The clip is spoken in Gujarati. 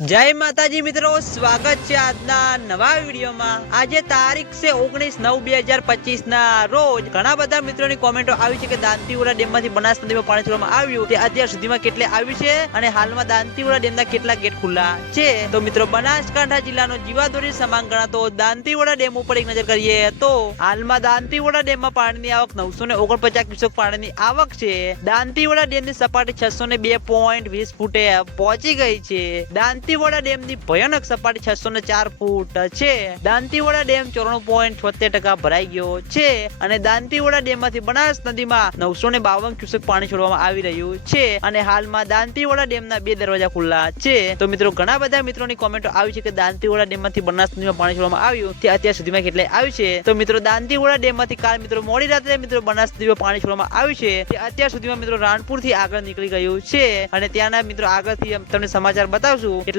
જય માતાજી મિત્રો, સ્વાગત છે આજના નવા વિડીયોમાં. આજે તારીખ છે ઓગણીસ નવ બે હજાર પચીસ ના રોજ ઘણા બધા મિત્રોની કોમેન્ટો આવી છે કે દાંતીવડા ડેમમાંથી બનાસ નદીમાં પાણી છોડવામાં આવ્યું તે અત્યાર સુધીમાં કેટલે આવ્યું છે અને હાલમાં દાંતીવાડા ડેમના કેટલા ગેટ ખુલ્લા છે? તો મિત્રો, બનાસકાંઠા જિલ્લાનો જીવાદોરી સમાન ગણાતો દાંતીવાડા ડેમ ઉપર એક નજર કરીએ તો હાલમાં દાંતીવડા ડેમમાં પાણીની આવક નવસો ને ઓગણપચાસ ક્યુસેક પાણીની આવક છે. દાંતીવાડા ડેમની સપાટી છસો ને બે પોઈન્ટ વીસ ફૂટે પહોંચી ગઈ છે. દાંતીવાડા ડેમની ભયાનક સપાટી છસો ને ચાર ફૂટ છે. દાંતીવાડા ડેમ ચોરાણું પોઈન્ટ છોતેર ટકા ભરાઈ ગયો છે અને દાંતીવાડા ડેમમાંથી બનાસ નદીમાં નવસો ને બાવન ક્યુસેક પાણી છોડવામાં આવી રહ્યું છે અને હાલમાં દાંતીવાડા ડેમના બે દરવાજા ખુલ્લા છે. તો મિત્રો, ઘણા બધા મિત્રોની કોમેન્ટો આવી છે કે દાંતીવાડા ડેમમાંથી બનાસ નદીમાં પાણી છોડવામાં આવ્યું તે અત્યાર સુધીમાં કેટલે આવ્યું છે. તો મિત્રો, દાંતીવાડા ડેમમાંથી કાલ મિત્રો મોડી રાત્રે મિત્રો બનાસ નદીમાં પાણી છોડવામાં આવ્યું છે. તે અત્યાર સુધીમાં મિત્રો રાણપુરથી આગળ નીકળી ગયું છે અને ત્યાંના મિત્રો આગળથી તમને સમાચાર બતાવશું. એટલે